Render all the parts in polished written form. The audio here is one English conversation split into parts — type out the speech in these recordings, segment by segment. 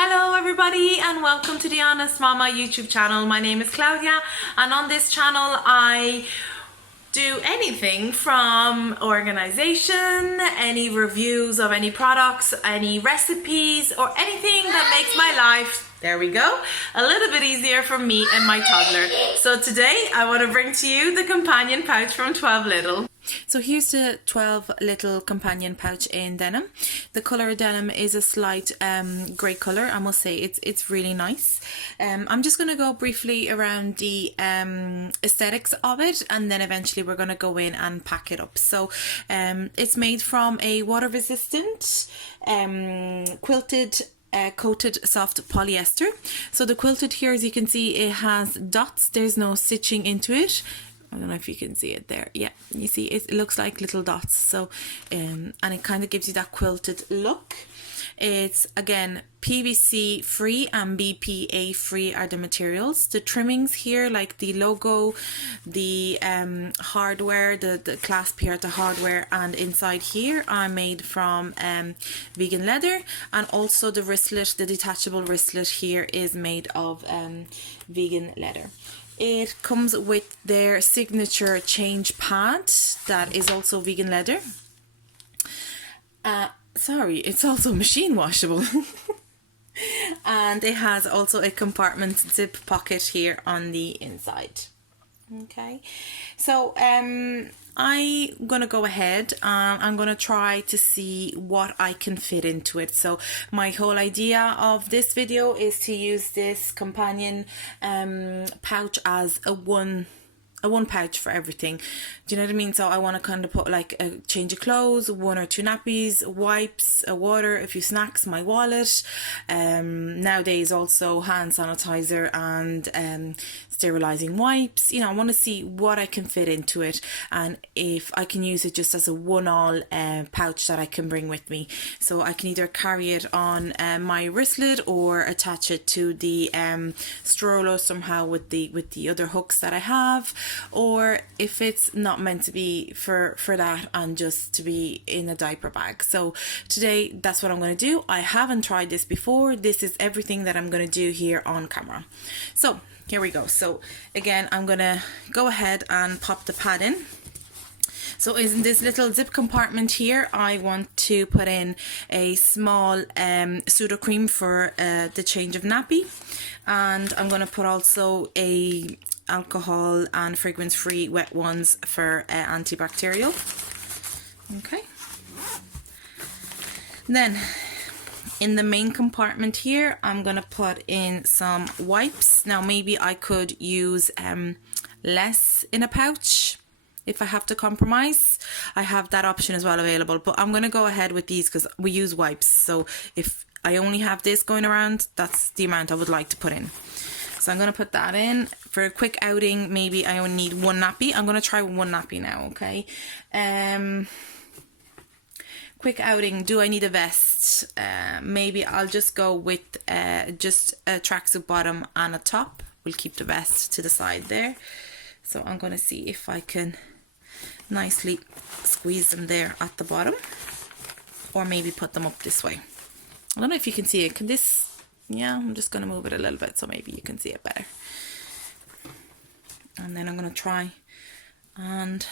Hello everybody and welcome to the Honest Mama YouTube channel. My name is Claudia and on this channel I do anything from organization, any reviews of any products, any recipes or anything that makes my life, there we go, a little bit easier for me and my toddler. So today I want to bring to you the companion pouch from 12 Little. So here's the 12 Little companion pouch in denim. The color of denim is a slight grey color. I must say it's really nice. I'm just going to go briefly around the aesthetics of it, and then eventually we're going to go in and pack it up. So it's made from a water resistant quilted coated soft polyester. So the quilted here, as you can see, it has dots. There's no stitching into it. I don't know if you can see it there. Yeah, you see it looks like little dots. So and it kind of gives you that quilted look. It's again PVC free and BPA free are the materials. The trimmings here, like the logo, the hardware, the clasp here at the hardware and inside here, are made from vegan leather, and also the wristlet, the detachable wristlet here is made of vegan leather. It comes with their signature change pad that is also vegan leather. Sorry, it's also machine washable. And it has also a compartment zip pocket here on the inside. Okay, so I'm gonna go ahead and I'm gonna try to see what I can fit into it. So my whole idea of this video is to use this companion pouch as a one pouch for everything. Do you know what I mean? So I want to kind of put like a change of clothes, 1 or 2 nappies, wipes, a water, a few snacks, my wallet, nowadays also hand sanitizer and sterilizing wipes. You know, I want to see what I can fit into it and if I can use it just as a one-all pouch that I can bring with me. So I can either carry it on my wristlet or attach it to the stroller somehow with the other hooks that I have, or if it's not meant to be for that and just to be in a diaper bag. So today that's what I'm going to do. I haven't tried this before. This is everything that I'm going to do here on camera. So here we go. So again, I'm going to go ahead and pop the pad in. So in this little zip compartment here, I want to put in a small pseudo cream for the change of nappy, and I'm going to put also a alcohol and fragrance free wet ones for antibacterial. Okay, then in the main compartment here, I'm gonna put in some wipes. Now maybe I could use less in a pouch if I have to compromise. I have that option as well available, but I'm gonna go ahead with these because we use wipes. So if I only have this going around, that's the amount I would like to put in. So I'm going to put that in. For a quick outing, maybe I only need 1 nappy. I'm going to try 1 nappy now, okay? Quick outing, do I need a vest? Maybe I'll just go with just a tracksuit bottom and a top. We'll keep the vest to the side there. So I'm going to see if I can nicely squeeze them there at the bottom, or maybe put them up this way. I don't know if you can see it. Can this... Yeah, I'm just going to move it a little bit so maybe you can see it better. And then I'm going to try and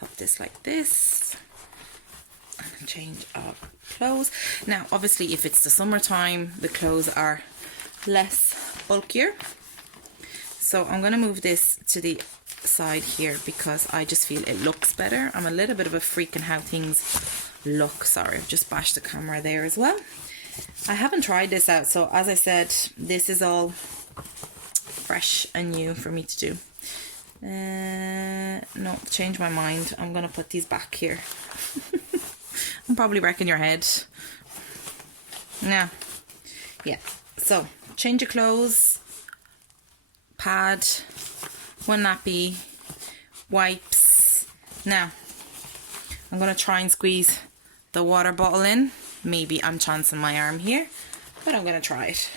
put this like this. And change of clothes. Now, obviously, if it's the summertime, the clothes are less bulkier. So I'm going to move this to the side here because I just feel it looks better. I'm a little bit of a freak in how things look. Sorry, I've just bashed the camera there as well. I haven't tried this out, so as I said, this is all fresh and new for me to do. No, change my mind. I'm going to put these back here. I'm probably wrecking your head. Now, yeah, so change your clothes, pad, 1 nappy, wipes. Now, I'm going to try and squeeze the water bottle in. Maybe I'm chancing my arm here, but I'm going to try it.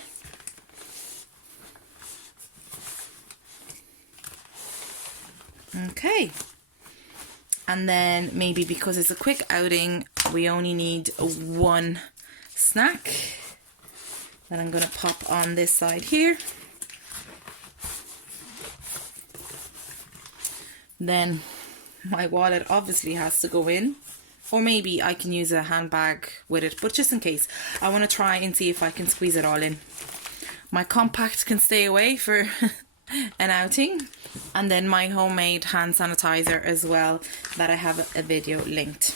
Okay. And then maybe because it's a quick outing, we only need 1 snack. Then I'm going to pop on this side here. Then my wallet obviously has to go in, or maybe I can use a handbag with it, but just in case, I want to try and see if I can squeeze it all in. My compact can stay away for an outing, and then my homemade hand sanitizer as well, that I have a video linked.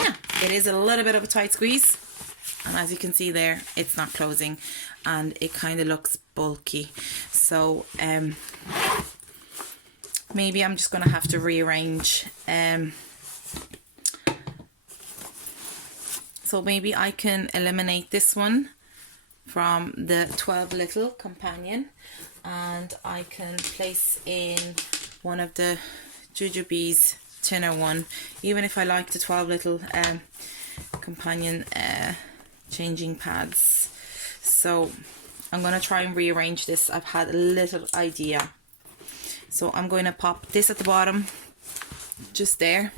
Yeah, it is a little bit of a tight squeeze, and as you can see there, it's not closing and it kind of looks bulky. So maybe I'm just gonna have to rearrange. So maybe I can eliminate this one from the 12 little companion, and I can place in one of the Jujubee's thinner one, even if I like the 12 little companion changing pads. So I'm going to try and rearrange this. I've had a little idea. So I'm going to pop this at the bottom, just there.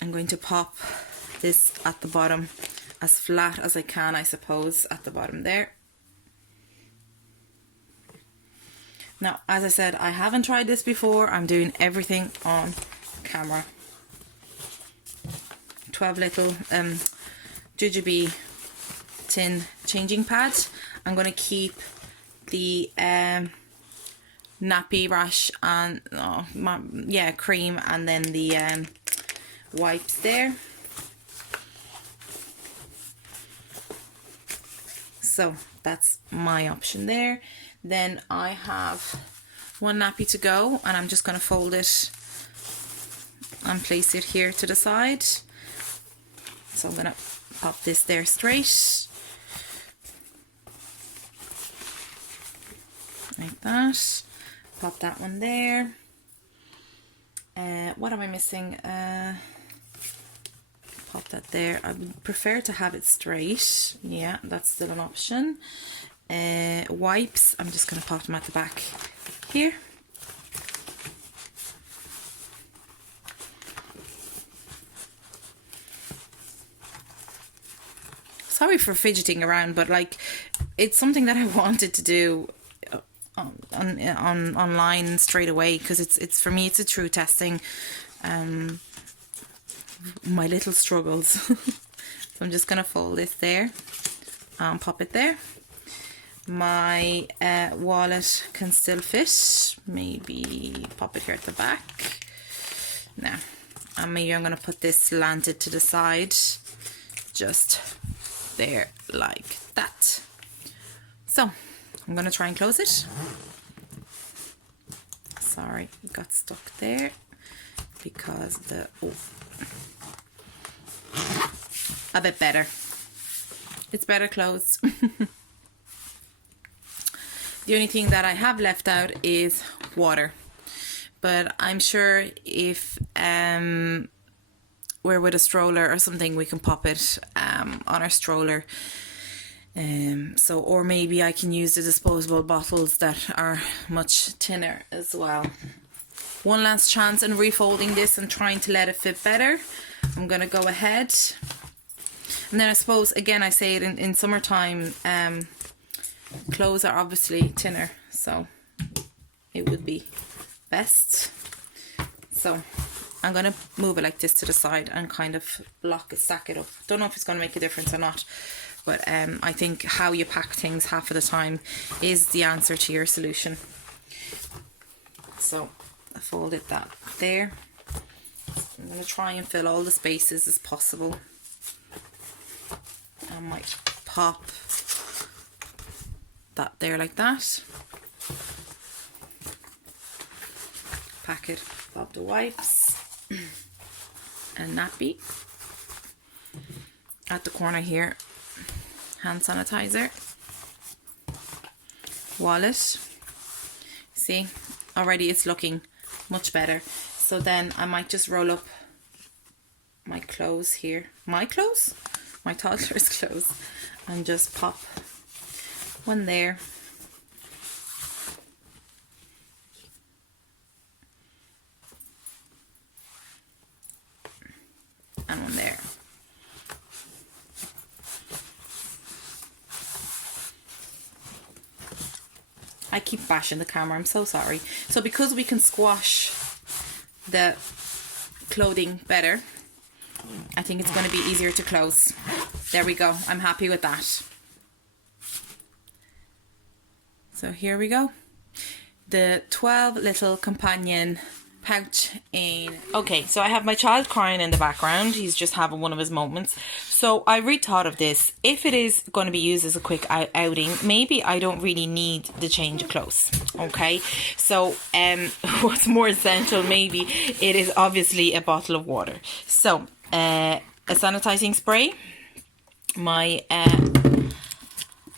I'm going to pop this at the bottom as flat as I can, I suppose, at the bottom there. Now, as I said, I haven't tried this before. I'm doing everything on camera. 12 little Jujubee tin changing pad. I'm going to keep the nappy rash and cream, and then the wipes there. So that's my option there. Then I have one nappy to go, and I'm just going to fold it and place it here to the side. So I'm going to pop this there straight, like that. Pop that one there. What am I missing? Pop that there. I would prefer to have it straight. Yeah, that's still an option. Wipes, I'm just going to pop them at the back here. Sorry for fidgeting around, but like, it's something that I wanted to do online straight away, because it's for me, it's a true testing my little struggles. So I'm just gonna fold this there and pop it there. My wallet can still fit. Maybe pop it here at the back. Now, and maybe I'm gonna put this slanted to the side, just there, like that. So I'm gonna try and close it. Sorry, it got stuck there because a bit better. It's better closed. The only thing that I have left out is water, but I'm sure if we're with a stroller or something, we can pop it on our stroller. So, or maybe I can use the disposable bottles that are much thinner as well. One last chance in refolding this and trying to let it fit better. I'm going to go ahead. And then I suppose, again, I say it in summertime, clothes are obviously thinner, so it would be best. So I'm going to move it like this to the side and kind of stack it up. Don't know if it's going to make a difference or not, but I think how you pack things half of the time is the answer to your solution. So I folded that there. I'm going to try and fill all the spaces as possible. I might pop that there like that. Packet of the wipes and nappy. At the corner here, hand sanitizer, wallet. See, already it's looking much better. So then I might just roll up my clothes here. My clothes? My toddler's clothes. And just pop one there. there. I keep bashing the camera, I'm so sorry. So because we can squash the clothing better, I think it's going to be easier to close. There we go. I'm happy with that. So here we go. The 12 little companion pouch in. Okay, so I have my child crying in the background. He's just having one of his moments. So I rethought of this. If it is going to be used as a quick outing, maybe I don't really need the change of clothes. Okay, so what's more essential, maybe it is obviously a bottle of water. So a sanitizing spray, my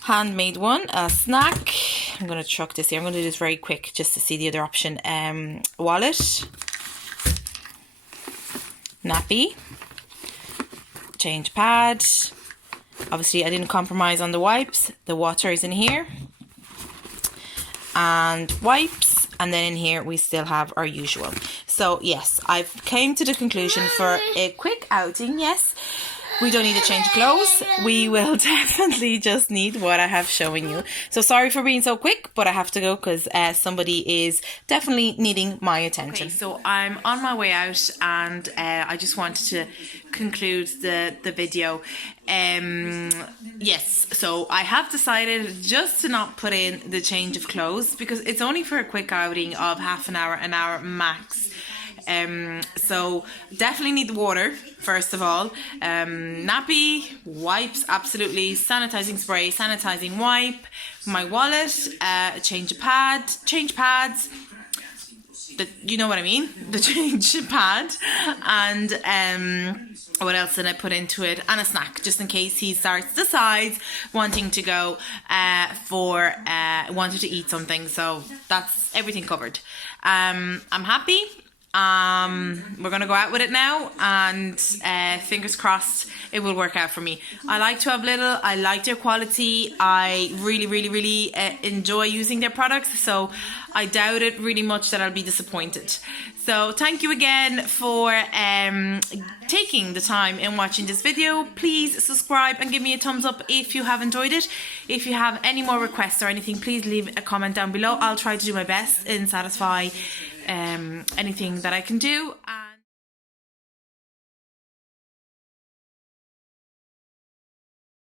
handmade one, a snack. I'm going to chuck this here. I'm going to do this very quick just to see the other option. Wallet, nappy, change pad. Obviously I didn't compromise on the wipes. The water is in here, and wipes, and then in here we still have our usual. So yes, I've came to the conclusion for a quick outing, yes, we don't need to change clothes. We will definitely just need what I have showing you. So sorry for being so quick, but I have to go because somebody is definitely needing my attention. Okay, so I'm on my way out, and I just wanted to conclude the video. Yes, so I have decided just to not put in the change of clothes because it's only for a quick outing of half an hour max. So definitely need the water first of all, nappy, wipes, absolutely, sanitizing spray, sanitizing wipe, my wallet, change pads, you know what I mean, the change pad, and what else did I put into it, and a snack just in case he decides wanting to go wanted to eat something. So that's everything covered. I'm happy. We're gonna go out with it now, and fingers crossed it will work out for me. I like to have little, I like their quality, I really enjoy using their products, so I doubt it really much that I'll be disappointed. So thank you again for taking the time in watching this video. Please subscribe and give me a thumbs up if you have enjoyed it. If you have any more requests or anything, please leave a comment down below. I'll try to do my best and satisfy anything that I can do.